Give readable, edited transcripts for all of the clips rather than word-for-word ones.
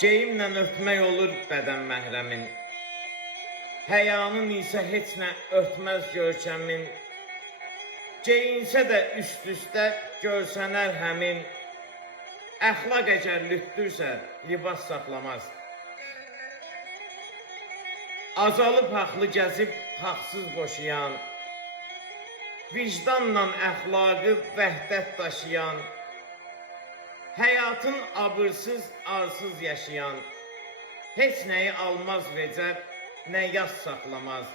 Geyimlə örtmək olur bədən məhrəmin, həyanın isə heç nə örtməz görkəmin. Geyinsə də üst-üstə görsənər həmin, əxlaq əgər lütdürsə libas saxlamaz. Azalıb haqlı gəzib haqsız boşayan, vicdanla əxlaqı vəhdət daşıyan, həyatın abırsız, arsız yaşayan, heç nəyi almaz vecər, nə yas saxlamaz.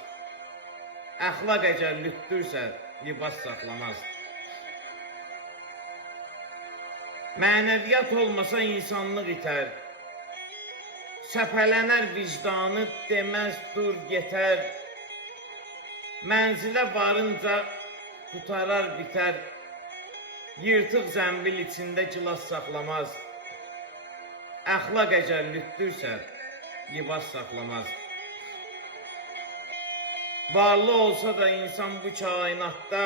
Əxlaq əgər lütdürsə libas saxlamaz. Mənəviyyat olmasa insanlıq itər, səpələnər vicdanı deməz dur yetər, mənzilə varınca qutarar bitər, yırtıq zəmbil içində gilas saxlamaz. Əxlaq əgər lütdürsə libas saxlamaz. Varlı olsa da insan bu kainatda,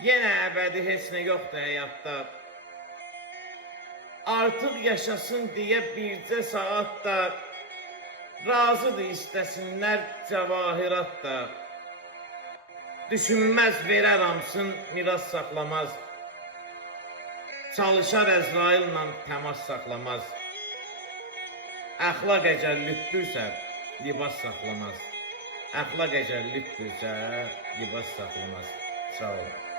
yenə əbədi heç nə yoxdur həyatda. Artıq yaşasın deyə bircə saat da, razıdır istəsinlər cəvahirat da. Düşünməz verər hamsın miras saxlamaz, çalışar Əzraillə təmas saxlamaz. Əxlaq əgər lütdürsə libas saxlamaz. Əxlaq əgər lütdürsə libas saxlamaz. Sağ olun.